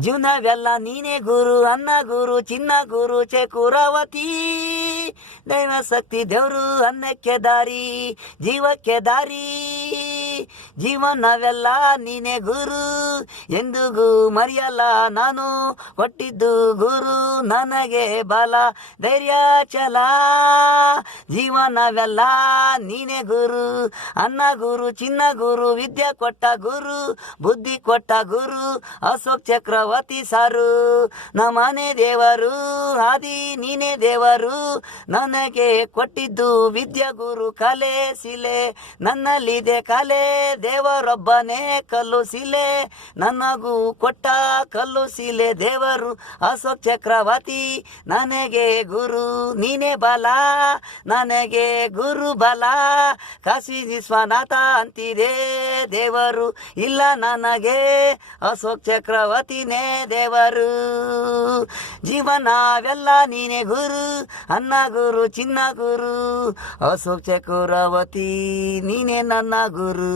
ಜೀವನವೆಲ್ಲ ನೀನೇ ಗುರು, ಅನ್ನ ಗುರು, ಚಿನ್ನ ಗುರು, ಚೇಕುರಾವತಿ. ದೈವ ಶಕ್ತಿ ದೇವರು, ಅನ್ನಕ್ಕೆ ದಾರಿ, ಜೀವಕ್ಕೆ ದಾರಿ. ಜೀವನವೆಲ್ಲ ನೀನೇ ಗುರು, ಎಂದಿಗೂ ಮರೆಯಲ್ಲ ನಾನು. ಕೊಟ್ಟಿದ್ದು ಗುರು ನನಗೆ ಬಲ, ಧೈರ್ಯ, ಛಲ. ಜೀವನವೆಲ್ಲ ನೀನೇ ಗುರು, ಅನ್ನ ಗುರು, ಚಿನ್ನ ಗುರು, ವಿದ್ಯೆ ಕೊಟ್ಟ ಗುರು, ಬುದ್ಧಿ ಕೊಟ್ಟ ಗುರು, ಅಶೋಕ್ ಚಕ್ರವರ್ತಿ ಸಾರು. ನಮ್ಮನೆ ದೇವರು, ಆದಿ ನೀನೇ ದೇವರು, ನನಗೆ ಕೊಟ್ಟಿದ್ದು ವಿದ್ಯಾ ಗುರು, ಕಲೆ ಶಿಲೆ ನನ್ನಲ್ಲಿದೆ ಕಲೆ. ದೇವರೊಬ್ಬನೇ ಕಲ್ಲು ಶಿಲೆ, ನನಗೂ ಕೊಟ್ಟ ಕಲ್ಲು ಶಿಲೆ ದೇವರು ಅಶೋಕ್ ಚಕ್ರವರ್ತಿ. ನನಗೆ ಗುರು ನೀನೇ ಬಲ, ನನಗೆ ಗುರು ಬಲ. ಕಾಶಿ ವಿಶ್ವನಾಥ ಅಂತಿದೆ ದೇವರು, ಇಲ್ಲ ನನಗೆ ಅಶೋಕ್ ಚಕ್ರವರ್ತಿನೇ ದೇವರು. ಜೀವನವೆಲ್ಲ ನೀನೇ ಗುರು, ಅನ್ನ ಗುರು, ಚಿನ್ನ ಗುರು, ಅಶೋಕ್ ಚಕ್ರವರ್ತಿ ನೀನೇ ನನ್ನ ಗುರು.